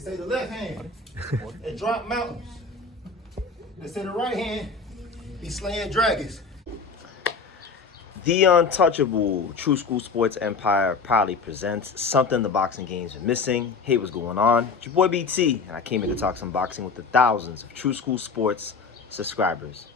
They say the left hand, it drop mountains. They say the right hand, be slaying dragons. The untouchable True School Sports Empire proudly presents something the boxing games are missing. Hey, what's going on? It's your boy BT, and I came here to talk some boxing with the thousands of True School Sports subscribers.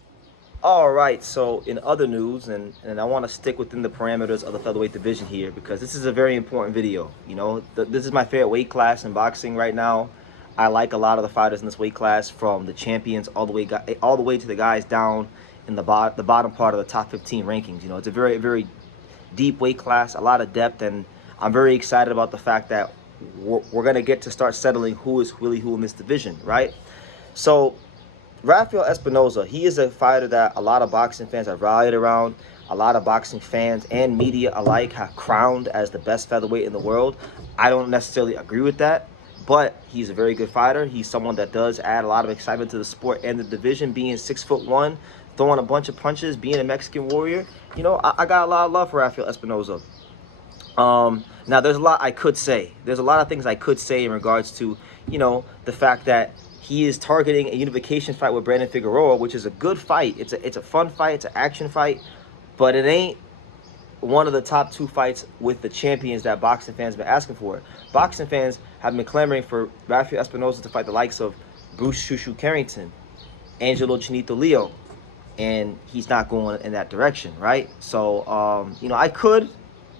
All right, so in other news, and I want to stick within the parameters of the featherweight division here because this is a very important video. You know, this is my favorite weight class in boxing right now. I like a lot of the fighters in this weight class, from the champions all the way to the guys down in the bottom part of the top 15 rankings. You know, it's a very, very deep weight class, a lot of depth, and I'm very excited about the fact that we're going to get to start settling who is really who in this division, right? So Rafael Espinoza, he is a fighter that a lot of boxing fans have rallied around. A lot of boxing fans and media alike have crowned as the best featherweight in the world. I don't necessarily agree with that, but he's a very good fighter. He's someone that does add a lot of excitement to the sport and the division, being 6'1", throwing a bunch of punches, being a Mexican warrior. You know, I got a lot of love for Rafael Espinoza. Now, there's a lot I could say. There's a lot of things I could say in regards to, you know, the fact that he is targeting a unification fight with Brandon Figueroa, which is a good fight. It's a fun fight. It's an action fight, but it ain't one of the top two fights with the champions that boxing fans have been asking for. Boxing fans have been clamoring for Rafael Espinoza to fight the likes of Bruce Shushu Carrington, Angelo Chinito Leo, and he's not going in that direction, right? So, you know, I could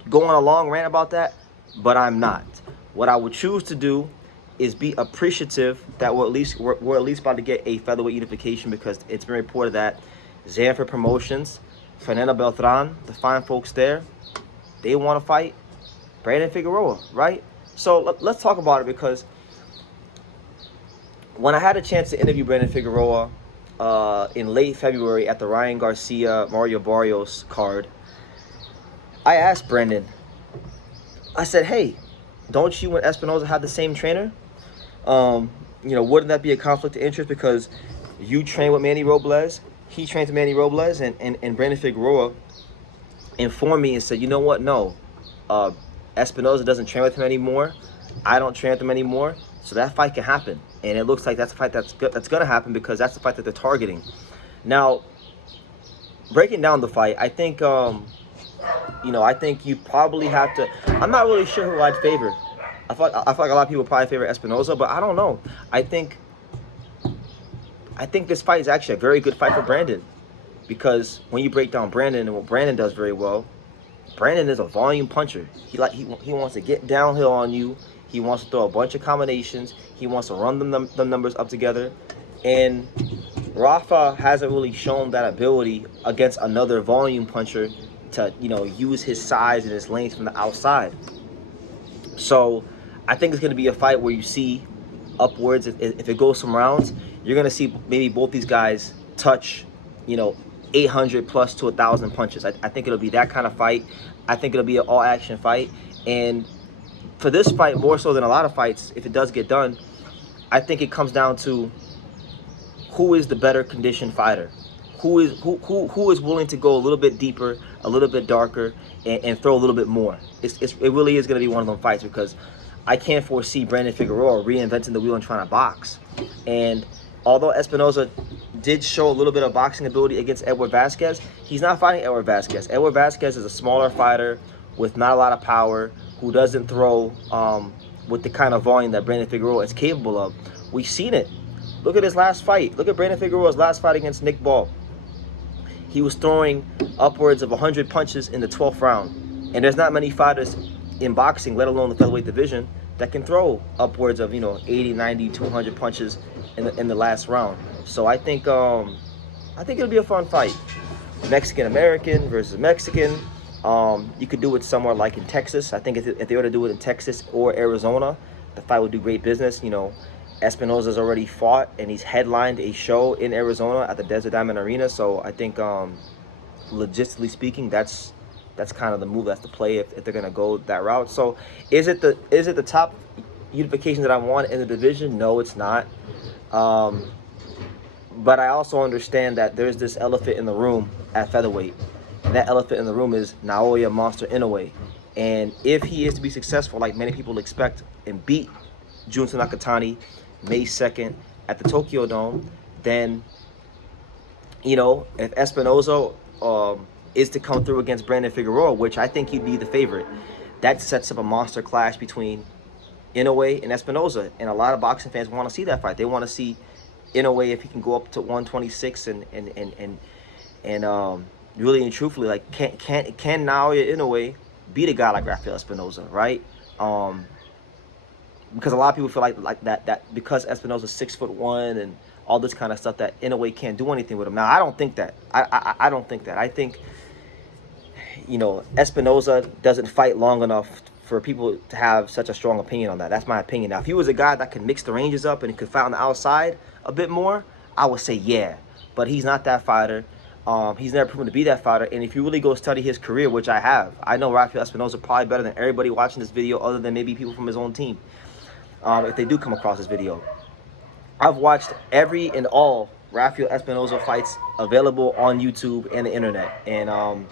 go on a long rant about that, but I'm not. What I would choose to do is be appreciative that we're at least about to get a featherweight unification, because it's been reported that Zanford Promotions, Fernando Beltran, the fine folks there, they want to fight Brandon Figueroa, right? So let's talk about it, because when I had a chance to interview Brandon Figueroa in late February at the Ryan Garcia Mario Barrios card, I asked Brandon, I said, hey, don't you and Espinoza have the same trainer? You know, wouldn't that be a conflict of interest, because you train with Manny Robles, he trains with Manny Robles, and Brandon Figueroa informed me and said, you know what, no, Espinoza doesn't train with him anymore, I don't train with him anymore, so that fight can happen. And it looks like that's a fight that's going to happen, because that's the fight that they're targeting. Now, breaking down the fight, I think, you know, I think you probably have to, I'm not really sure who I'd favor. I feel like a lot of people probably favor Espinoza, but I don't know. I think this fight is actually a very good fight for Brandon, because when you break down Brandon and what Brandon does very well, Brandon is a volume puncher. He wants to get downhill on you. He wants to throw a bunch of combinations. He wants to run the numbers up together. And Rafa hasn't really shown that ability against another volume puncher to, you know, use his size and his length from the outside. So I think it's going to be a fight where you see upwards, if it goes some rounds, you're going to see maybe both these guys touch, you know, 800 plus to 1,000 punches. I think it'll be that kind of fight. I think it'll be an all-action fight. And for this fight, more so than a lot of fights, if it does get done, I think it comes down to who is the better conditioned fighter. Who is willing to go a little bit deeper, a little bit darker, and throw a little bit more. It really is going to be one of them fights, because I can't foresee Brandon Figueroa reinventing the wheel and trying to box. And although Espinoza did show a little bit of boxing ability against Edward Vasquez, he's not fighting Edward Vasquez. Edward Vasquez is a smaller fighter with not a lot of power, who doesn't throw with the kind of volume that Brandon Figueroa is capable of. We've seen it. Look at his last fight. Look at Brandon Figueroa's last fight against Nick Ball. He was throwing upwards of 100 punches in the 12th round. And there's not many fighters in boxing, let alone the featherweight division, that can throw upwards of, you know, 80, 90, 200 punches in the last round. So I think it'll be a fun fight. Mexican-American versus Mexican. You could do it somewhere like in Texas. I think if they were to do it in Texas or Arizona, the fight would do great business. You know, Espinoza's already fought, and he's headlined a show in Arizona at the Desert Diamond Arena. So I think, logistically speaking, that's kind of the move. That's the play if they're gonna go that route. So is it the top unification that I want in the division? No, it's not. But I also understand that there's this elephant in the room at featherweight, and that elephant in the room is Naoya Monster Inoue. And if he is to be successful, like many people expect, and beat Junto Nakatani May 2nd at the Tokyo Dome, then, you know, if Espinosa is to come through against Brandon Figueroa, which I think he'd be the favorite, that sets up a monster clash between Inoue and Espinosa. And a lot of boxing fans want to see that fight. They want to see Inoue, if he can go up to 126 and really and truthfully, like, can Naoya Inoue beat a guy like Rafael Espinoza, right? Because a lot of people feel like that because Espinoza's 6'1" and all this kind of stuff, that Inoue can't do anything with him. Now, I don't think that. I don't think that. I think, you know, Espinoza doesn't fight long enough for people to have such a strong opinion on that. That's my opinion. Now, if he was a guy that could mix the ranges up and he could fight on the outside a bit more, I would say yeah. But he's not that fighter. He's never proven to be that fighter. And if you really go study his career, which I have, I know Rafael Espinoza probably better than everybody watching this video, other than maybe people from his own team, if they do come across this video. I've watched every and all Rafael Espinoza fights available on YouTube and the internet, and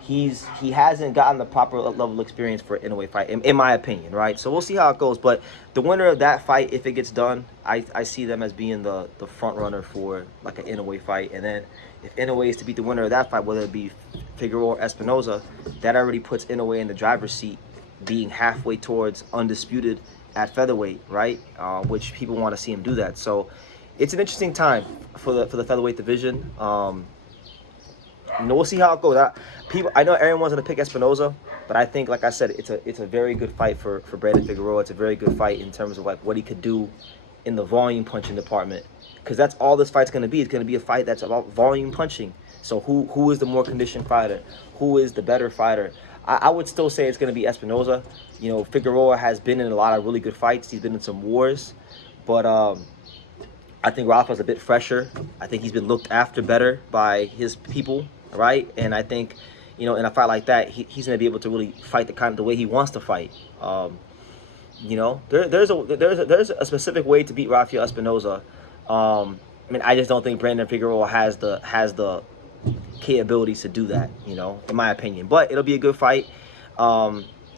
he hasn't gotten the proper level of experience for an Inoue fight, in my opinion, right? So we'll see how it goes. But the winner of that fight, if it gets done, I see them as being the front runner for like an Inoue fight. And then if Inoue is to beat the winner of that fight, whether it be Figueroa or Espinoza, that already puts Inoue in the driver's seat, being halfway towards undisputed at featherweight, right? Which people want to see him do that. So it's an interesting time for the featherweight division. You know, we'll see how it goes. I know everyone's gonna pick Espinoza, but I think, like I said, it's a very good fight for Brandon Figueroa. It's a very good fight in terms of like what he could do in the volume punching department, because that's all this fight's gonna be. It's gonna be a fight that's about volume punching. So who is the more conditioned fighter? Who is the better fighter? I would still say it's gonna be Espinoza. You know, Figueroa has been in a lot of really good fights. He's been in some wars, but I think Rafa's a bit fresher. I think he's been looked after better by his people, right? And I think, you know, in a fight like that, he's gonna be able to really fight the way he wants to fight. You know, there's a specific way to beat Rafael Espinoza. I mean, I just don't think Brandon Figueroa has the capabilities to do that, you know, in my opinion. But it'll be a good fight.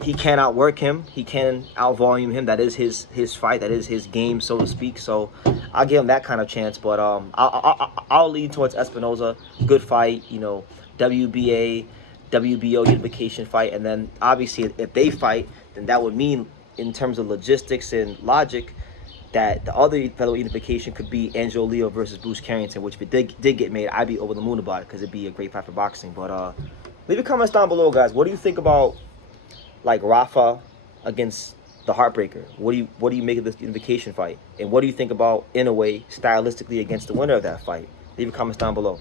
He can outwork him. He can outvolume him. That is his fight. That is his game, so to speak. So I'll give him that kind of chance. But I'll lean towards Espinoza. Good fight, you know, WBA, WBO unification fight. And then obviously if they fight, then that would mean, in terms of logistics and logic, that the other featherweight unification could be Angelo Leo versus Bruce Carrington, which if it did get made, I'd be over the moon about it, because it'd be a great fight for boxing. But leave your comments down below, guys. What do you think about, like, Rafa against the Heartbreaker? What do you make of this unification fight? And what do you think about Inoue stylistically against the winner of that fight? Leave your comments down below.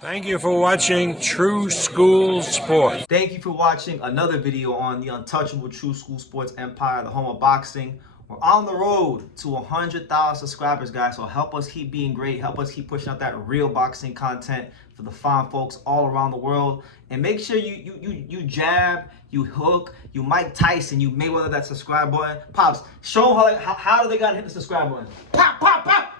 Thank you for watching True School Sports. Thank you for watching another video on the untouchable True School Sports empire, the home of boxing. We're on the road to 100,000 subscribers, guys. So help us keep being great. Help us keep pushing out that real boxing content for the fine folks all around the world. And make sure you jab, you hook, you Mike Tyson, you Mayweather that subscribe button. Pops, show them how do they gotta hit the subscribe button. Pop, pop, pop.